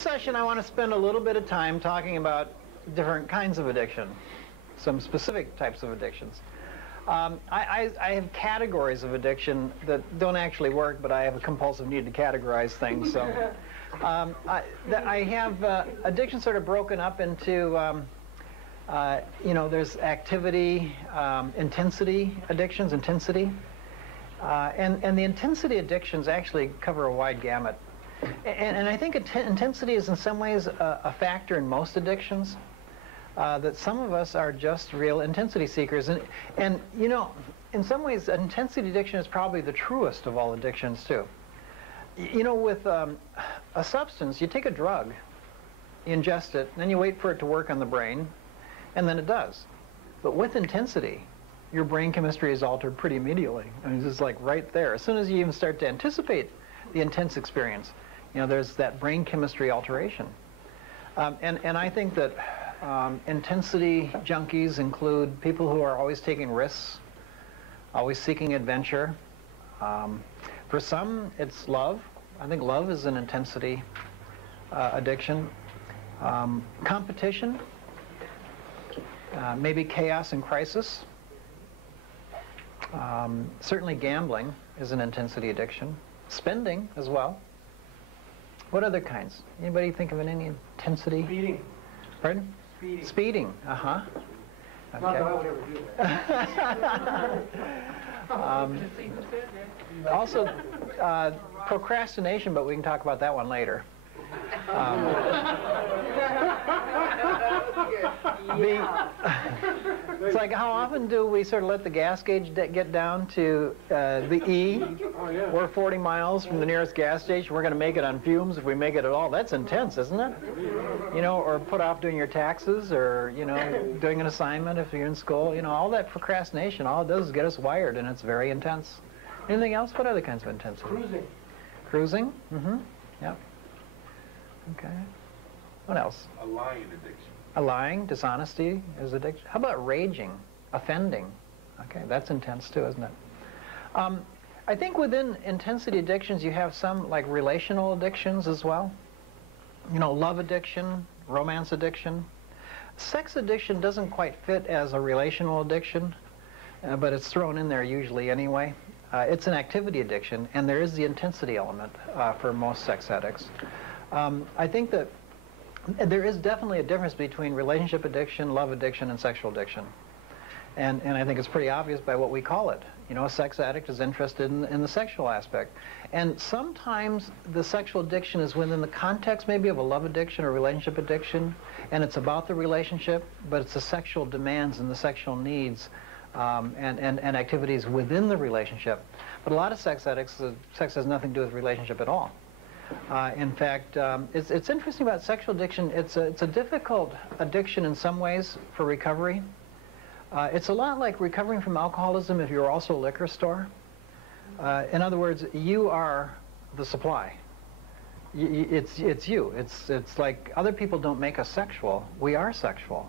Session, I want to spend a little bit of time talking about different kinds of addiction, some specific types of addictions. I have categories of addiction that don't actually work, but I have a compulsive need to categorize things. So I have addictions sort of broken up into, there's activity, intensity addictions, intensity. And the intensity addictions actually cover a wide gamut. And I think intensity is in some ways a factor in most addictions, that some of us are just real intensity seekers. And you know, in some ways, intensity addiction is probably the truest of all addictions, too. You know, with a substance, you take a drug, you ingest it, and then you wait for it to work on the brain, and then it does. But with intensity, your brain chemistry is altered pretty immediately. I mean, it's just like right there. As soon as you even start to anticipate the intense experience, you know, there's that brain chemistry alteration. And I think that intensity junkies include people who are always taking risks, always seeking adventure. For some, it's love. I think love is an intensity addiction. Competition, maybe chaos and crisis. Certainly gambling is an intensity addiction. Spending as well. What other kinds? Anybody think of any intensity? Speeding. Pardon? Speeding. Speeding. Uh-huh. Okay. Not that I would ever do that. Also, procrastination, but we can talk about that one later. It's like, how often do we sort of let the gas gauge get down to the E? Oh, yeah. We're 40 miles from the nearest gas station. We're going to make it on fumes if we make it at all. That's intense, isn't it? You know, or put off doing your taxes, or, you know, doing an assignment if you're in school. You know, all that procrastination, all it does is get us wired, and it's very intense. Anything else? What other kinds of intensity? Cruising. Cruising? Mm-hmm. Yep. Okay. What else? A lying addiction. A lying, dishonesty is addiction. How about raging, offending? Okay, that's intense too, isn't it? I think within intensity addictions you have some like relational addictions as well. You know, love addiction, romance addiction. Sex addiction doesn't quite fit as a relational addiction, but it's thrown in there usually anyway. It's an activity addiction, and there is the intensity element for most sex addicts. I think that there is definitely a difference between relationship addiction, love addiction, and sexual addiction. And I think it's pretty obvious by what we call it. You know, a sex addict is interested in the sexual aspect. And sometimes the sexual addiction is within the context maybe of a love addiction or relationship addiction, and it's about the relationship, but it's the sexual demands and the sexual needs and activities within the relationship. But a lot of sex addicts, sex has nothing to do with relationship at all. In fact, it's interesting about sexual addiction. It's a difficult addiction in some ways for recovery. It's a lot like recovering from alcoholism if you're also a liquor store. In other words, you are the supply. It's you. It's like other people don't make us sexual. We are sexual.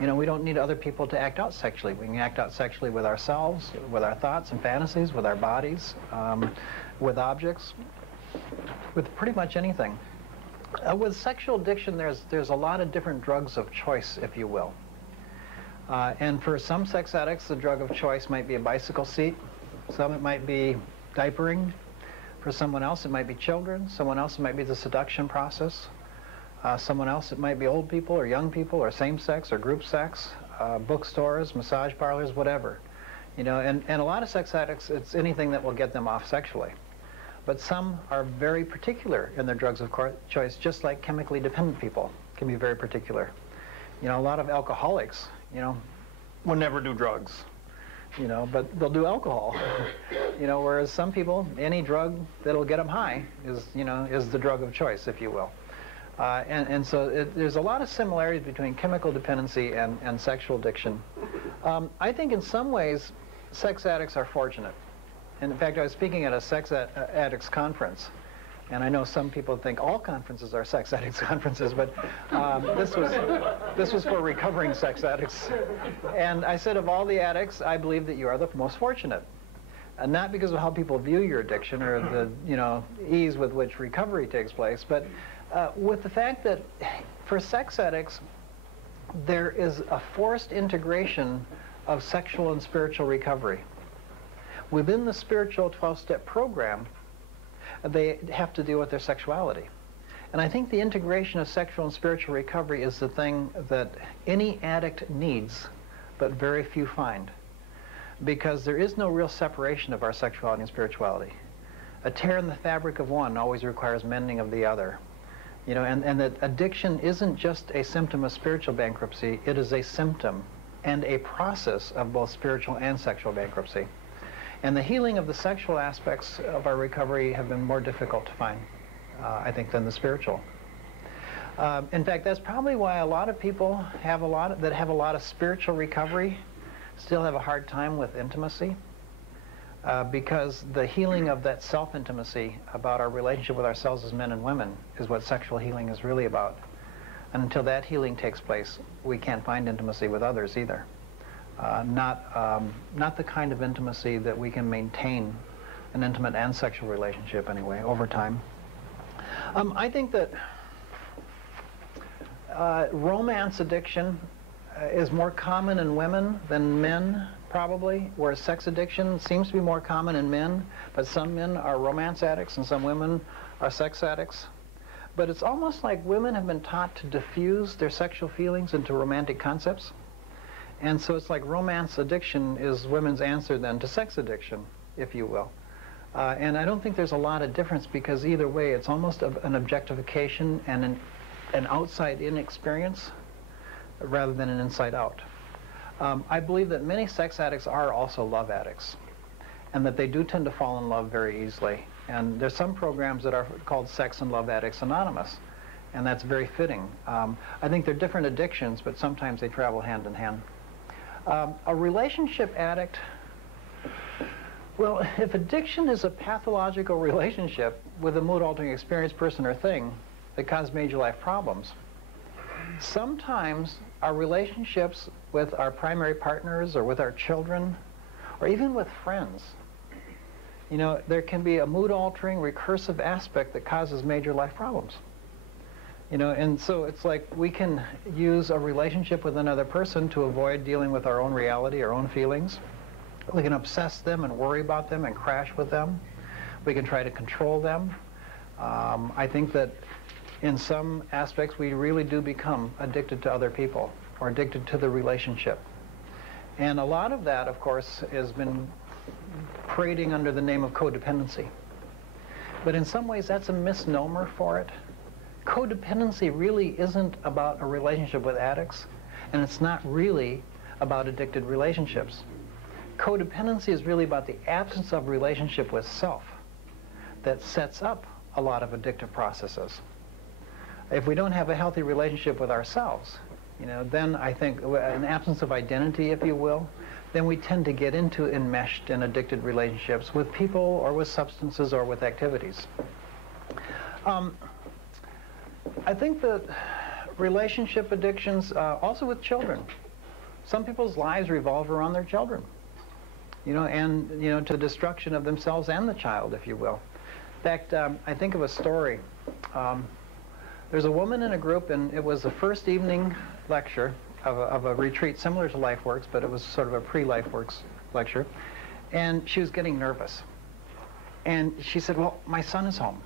You know, we don't need other people to act out sexually. We can act out sexually with ourselves, with our thoughts and fantasies, with our bodies, with objects, with pretty much anything. With sexual addiction, there's a lot of different drugs of choice, if you will. And for some sex addicts, the drug of choice might be a bicycle seat. Some it might be diapering. For someone else, it might be children. Someone else, it might be the seduction process. Someone else, it might be old people or young people or same-sex or group sex, bookstores, massage parlors, whatever. You know, and a lot of sex addicts, it's anything that will get them off sexually. But some are very particular in their drugs of choice, just like chemically dependent people can be very particular. You know, a lot of alcoholics, you know, will never do drugs, you know, but they'll do alcohol. You know, whereas some people, any drug that'll get them high is, you know, is the drug of choice, if you will. And so there's a lot of similarities between chemical dependency and sexual addiction. I think in some ways, sex addicts are fortunate. And in fact, I was speaking at a sex addicts conference, and I know some people think all conferences are sex addicts conferences, but this was for recovering sex addicts. And I said, of all the addicts, I believe that you are the most fortunate. And not because of how people view your addiction or the, you know, ease with which recovery takes place, but with the fact that for sex addicts, there is a forced integration of sexual and spiritual recovery. Within the spiritual 12-step program, they have to deal with their sexuality. And I think the integration of sexual and spiritual recovery is the thing that any addict needs, but very few find. Because there is no real separation of our sexuality and spirituality. A tear in the fabric of one always requires mending of the other. You know, and that addiction isn't just a symptom of spiritual bankruptcy, it is a symptom and a process of both spiritual and sexual bankruptcy. And the healing of the sexual aspects of our recovery have been more difficult to find, I think, than the spiritual. In fact, that's probably why a lot of people have a lot of spiritual recovery still have a hard time with intimacy. Because the healing of that self-intimacy about our relationship with ourselves as men and women is what sexual healing is really about. And until that healing takes place, we can't find intimacy with others either. Not the kind of intimacy that we can maintain an intimate and sexual relationship anyway over time. I think that romance addiction is more common in women than men, probably, whereas sex addiction seems to be more common in men, but some men are romance addicts and some women are sex addicts. But it's almost like women have been taught to diffuse their sexual feelings into romantic concepts. And so it's like romance addiction is women's answer then to sex addiction, if you will. And I don't think there's a lot of difference, because either way it's almost an objectification and an outside-in experience rather than an inside-out. I believe that many sex addicts are also love addicts, and that they do tend to fall in love very easily. And there's some programs that are called Sex and Love Addicts Anonymous, and that's very fitting. I think they're different addictions, but sometimes they travel hand in hand. A relationship addict, well, if addiction is a pathological relationship with a mood-altering experience, person, or thing that causes major life problems, sometimes our relationships with our primary partners or with our children or even with friends, you know, there can be a mood-altering, recursive aspect that causes major life problems. You know, and so it's like we can use a relationship with another person to avoid dealing with our own reality, our own feelings. We can obsess them and worry about them and crash with them. We can try to control them. I think that in some aspects we really do become addicted to other people or addicted to the relationship. And a lot of that, of course, has been parading under the name of codependency. But in some ways that's a misnomer for it. Codependency really isn't about a relationship with addicts, and it's not really about addicted relationships. Codependency is really about the absence of relationship with self that sets up a lot of addictive processes. If we don't have a healthy relationship with ourselves, you know, then I think an absence of identity, if you will, then we tend to get into enmeshed and addicted relationships with people or with substances or with activities. I think that relationship addictions, also with children, some people's lives revolve around their children, you know, and, you know, to the destruction of themselves and the child, if you will. In fact, I think of a story. There's a woman in a group, and it was the first evening lecture of a retreat similar to Lifeworks, but it was sort of a pre-Lifeworks lecture, and she was getting nervous. And she said, well, my son is home,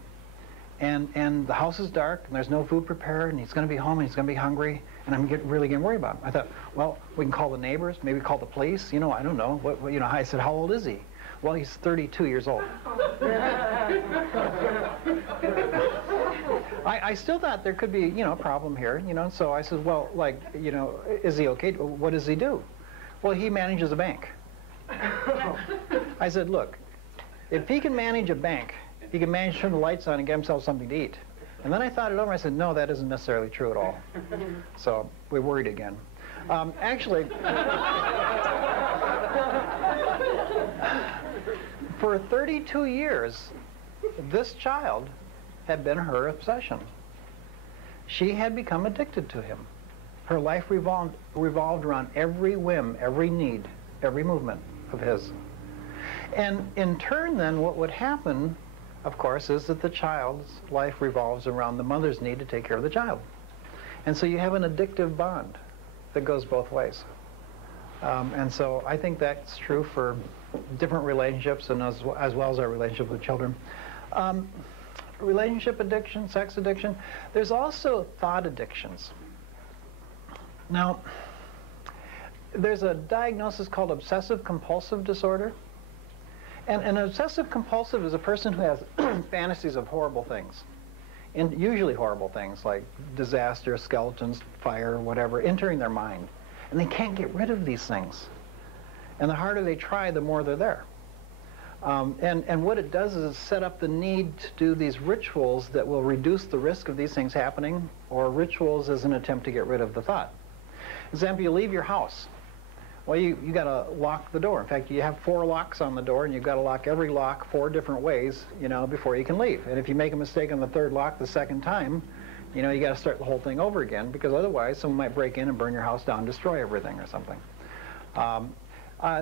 and the house is dark, and there's no food prepared, and he's going to be home, and he's going to be hungry, and I'm really getting worried about him. I thought, well, we can call the neighbors, maybe call the police, you know, I don't know. You know, I said, how old is he? Well, he's 32 years old. I still thought there could be, you know, a problem here, you know, so I said, well, like, you know, is he okay? What does he do? Well, he manages a bank. I said, look, if he can manage a bank, he can manage to turn the lights on and get himself something to eat. And then I thought it over, I said, no, that isn't necessarily true at all. So we worried again. Actually, for 32 years, this child had been her obsession. She had become addicted to him. Her life revolved around every whim, every need, every movement of his. And in turn then, what would happen of course, is that the child's life revolves around the mother's need to take care of the child. And so you have an addictive bond that goes both ways. And so I think that's true for different relationships and as well as our relationship with children. Relationship addiction, sex addiction. There's also thought addictions. Now, there's a diagnosis called obsessive compulsive disorder. And an obsessive compulsive is a person who has fantasies of horrible things. And usually horrible things like disaster, skeletons, fire, whatever, entering their mind. And they can't get rid of these things. And the harder they try, the more they're there. And what it does is set up the need to do these rituals that will reduce the risk of these things happening, or rituals as an attempt to get rid of the thought. Example, you leave your house. Well, you got to lock the door. In fact, you have 4 locks on the door, and you've got to lock every lock 4 different ways, before you can leave. And if you make a mistake on the 3rd lock the 2nd time, you got to start the whole thing over again, because otherwise someone might break in and burn your house down, destroy everything or something.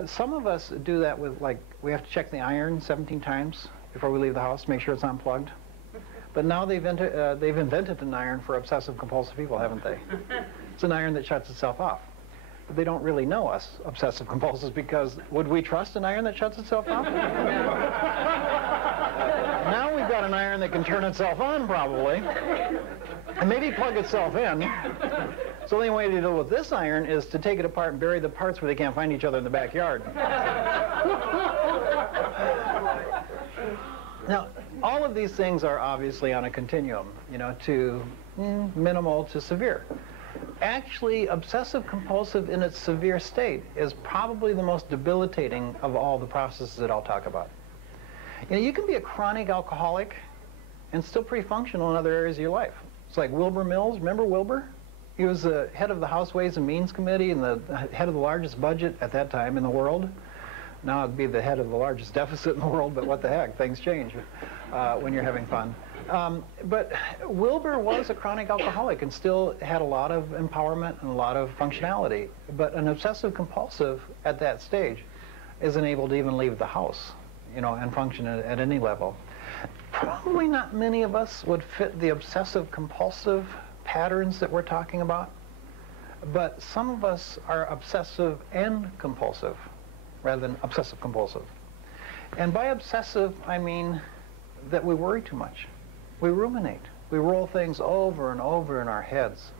Some of us do that with, like, we have to check the iron 17 times before we leave the house, make sure it's unplugged. But now they've invented an iron for obsessive compulsive people, haven't they? It's an iron that shuts itself off. But they don't really know us, obsessive compulsives, because would we trust an iron that shuts itself off? Now we've got an iron that can turn itself on, probably, and maybe plug itself in. So the only way to deal with this iron is to take it apart and bury the parts where they can't find each other in the backyard. Now, all of these things are obviously on a continuum, to minimal to severe. Actually, obsessive-compulsive in its severe state is probably the most debilitating of all the processes that I'll talk about. You can be a chronic alcoholic and still pretty functional in other areas of your life. It's like Wilbur Mills. Remember Wilbur? He was the head of the House Ways and Means Committee and the head of the largest budget at that time in the world. Now it'd be the head of the largest deficit in the world, but what the heck, things change when you're having fun. But Wilbur was a chronic alcoholic and still had a lot of empowerment and a lot of functionality. But an obsessive compulsive at that stage isn't able to even leave the house, and function at any level. Probably not many of us would fit the obsessive compulsive patterns that we're talking about. But some of us are obsessive and compulsive rather than obsessive compulsive. And by obsessive, I mean that we worry too much. We ruminate. We roll things over and over in our heads.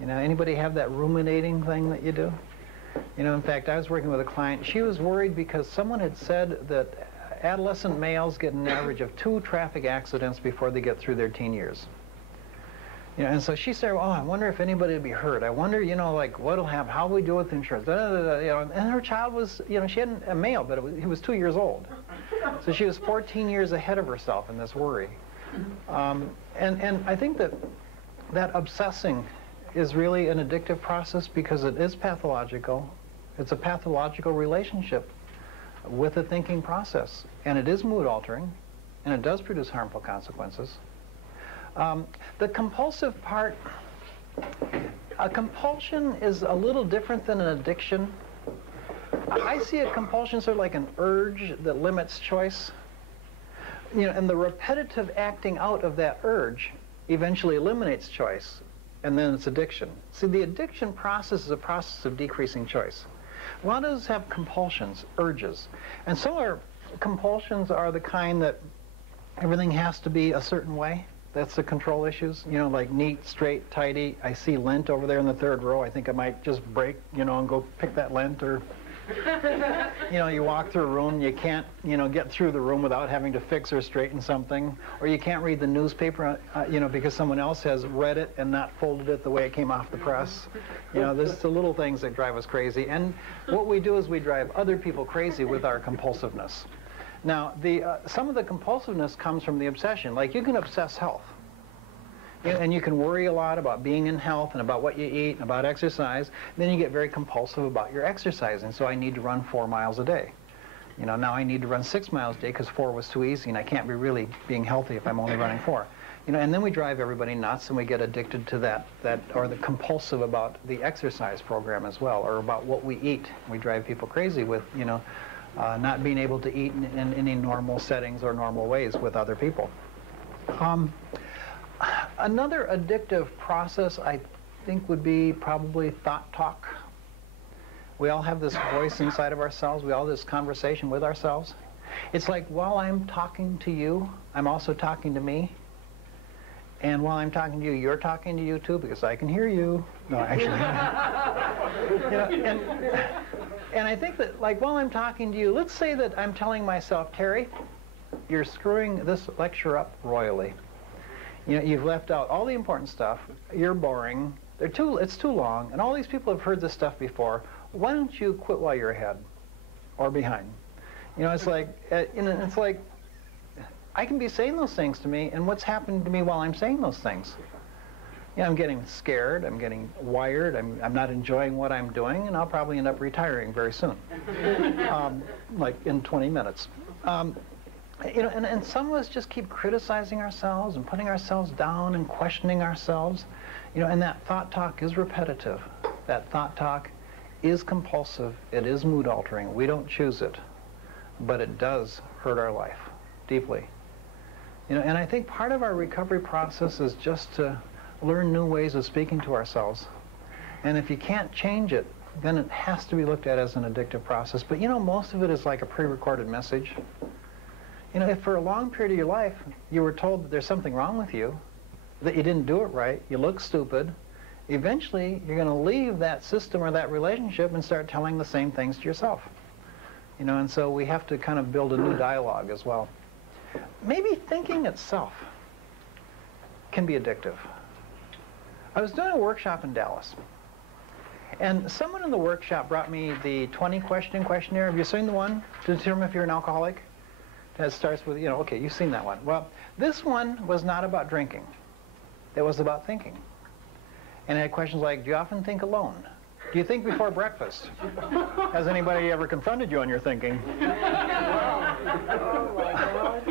Anybody have that ruminating thing that you do? In fact, I was working with a client. She was worried because someone had said that adolescent males get an average of 2 traffic accidents before they get through their teen years. And so she said, I wonder if anybody would be hurt. I wonder, like, what'll happen, how we deal with insurance, and her child was, she had a male, but he was 2 years old. So she was 14 years ahead of herself in this worry. And I think that obsessing is really an addictive process because it is pathological. It's a pathological relationship with a thinking process. And it is mood altering, and it does produce harmful consequences. The compulsive part, a compulsion is a little different than an addiction. I see a compulsion sort of like an urge that limits choice. And the repetitive acting out of that urge eventually eliminates choice, and then it's addiction. See, the addiction process is a process of decreasing choice. A lot of us have compulsions, urges, and some of our compulsions are the kind that everything has to be a certain way. That's the control issues, like neat, straight, tidy. I see lint over there in the 3rd row. I think I might just break, and go pick that lint. Or, you walk through a room, you can't, get through the room without having to fix or straighten something. Or you can't read the newspaper, because someone else has read it and not folded it the way it came off the press. There's the little things that drive us crazy. And what we do is we drive other people crazy with our compulsiveness. Now, some of the compulsiveness comes from the obsession. Like, you can obsess health. And you can worry a lot about being in health and about what you eat and about exercise. Then you get very compulsive about your exercising. So I need to run 4 miles a day. Now I need to run 6 miles a day because 4 was too easy, and I can't be really being healthy if I'm only running 4. And then we drive everybody nuts, and we get addicted to that or the compulsive about the exercise program as well, or about what we eat. We drive people crazy with, not being able to eat in any normal settings or normal ways with other people. Another addictive process I think would be probably thought talk. We all have this voice inside of ourselves. We all have this conversation with ourselves. It's like while I'm talking to you, I'm also talking to me. And while I'm talking to you, you're talking to you too, because I can hear you. No, actually. And I think that, like, while I'm talking to you, let's say that I'm telling myself, Terry, you're screwing this lecture up royally. You've left out all the important stuff. You're boring. It's too long. And all these people have heard this stuff before. Why don't you quit while you're ahead or behind? It's like, I can be saying those things to me, and what's happening to me while I'm saying those things? I'm getting scared, I'm getting wired, I'm not enjoying what I'm doing, and I'll probably end up retiring very soon, like in 20 minutes. And some of us just keep criticizing ourselves and putting ourselves down and questioning ourselves, and that thought talk is repetitive. That thought talk is compulsive, it is mood altering. We don't choose it, but it does hurt our life deeply. And I think part of our recovery process is just to learn new ways of speaking to ourselves. And if you can't change it, then it has to be looked at as an addictive process. But most of it is like a pre-recorded message. If for a long period of your life you were told that there's something wrong with you, that you didn't do it right, you look stupid, eventually you're going to leave that system or that relationship and start telling the same things to yourself. And so we have to kind of build a new dialogue as well. Maybe thinking itself can be addictive. I was doing a workshop in Dallas, and someone in the workshop brought me the 20-question questionnaire. Have you seen the one to determine if you're an alcoholic? That starts with, okay, you've seen that one. Well, this one was not about drinking. It was about thinking. And it had questions like, do you often think alone? Do you think before breakfast? Has anybody ever confronted you on your thinking? Oh my God.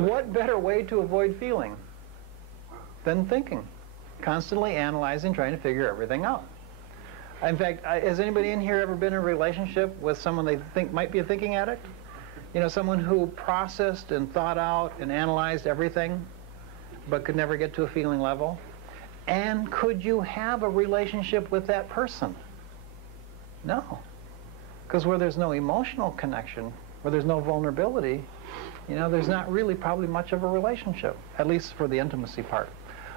What better way to avoid feeling than thinking? Constantly analyzing, trying to figure everything out. In fact, has anybody in here ever been in a relationship with someone they think might be a thinking addict? Someone who processed and thought out and analyzed everything, but could never get to a feeling level? And could you have a relationship with that person? No. Because where there's no emotional connection, where there's no vulnerability, there's not really probably much of a relationship, at least for the intimacy part.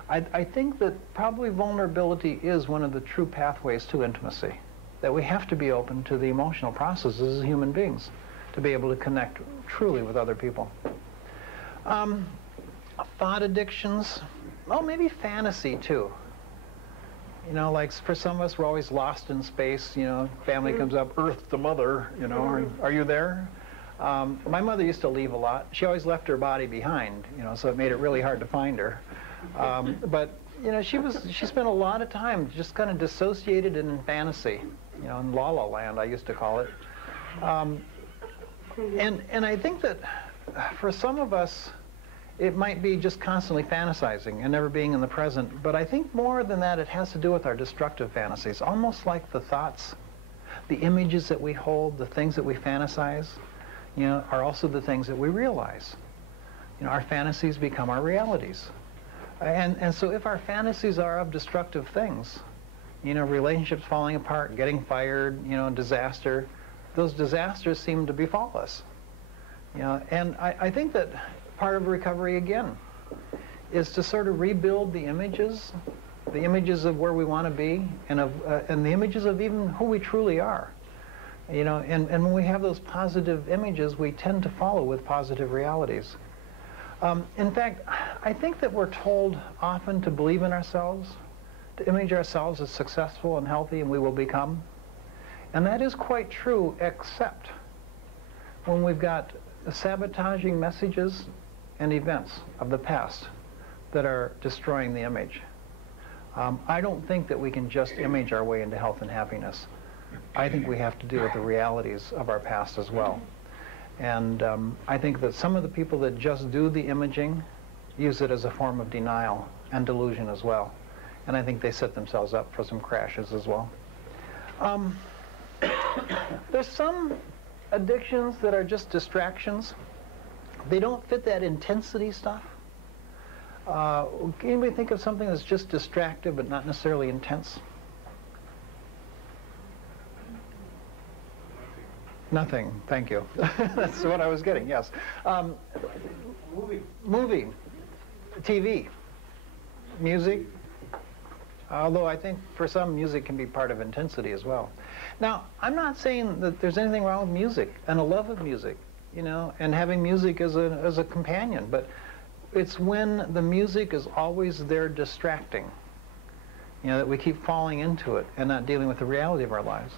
I think that probably vulnerability is one of the true pathways to intimacy, that we have to be open to the emotional processes as human beings to be able to connect truly with other people. Thought addictions, maybe fantasy too. Like for some of us, we're always lost in space. Family comes up, Earth to Mother, are you there? My mother used to leave a lot. She always left her body behind, so it made it really hard to find her. But she spent a lot of time just kind of dissociated in fantasy, in La La Land, I used to call it. And I think that for some of us, it might be just constantly fantasizing and never being in the present. But I think more than that, it has to do with our destructive fantasies, almost like the thoughts, the images that we hold, the things that we fantasize, are also the things that we realize. Our fantasies become our realities. And so if our fantasies are of destructive things, relationships falling apart, getting fired, disaster, those disasters seem to befall us. And I think that part of recovery, again, is to sort of rebuild the images of where we want to be, and the images of even who we truly are. And when we have those positive images, we tend to follow with positive realities. In fact, I think that we're told often to believe in ourselves, to image ourselves as successful and healthy, and we will become. And that is quite true, except when we've got sabotaging messages and events of the past that are destroying the image. I don't think that we can just image our way into health and happiness. I think we have to deal with the realities of our past as well. And I think that some of the people that just do the imaging use it as a form of denial and delusion as well. And I think they set themselves up for some crashes as well. There's some addictions that are just distractions, they don't fit that intensity stuff. Can anybody think of something that's just distractive but not necessarily intense? Nothing. Thank you. That's what I was getting. Yes. Movie, TV, music. Although I think for some, music can be part of intensity as well. Now, I'm not saying that there's anything wrong with music and a love of music, you know, and having music as a companion. But it's when the music is always there distracting, you know, that we keep falling into it and not dealing with the reality of our lives.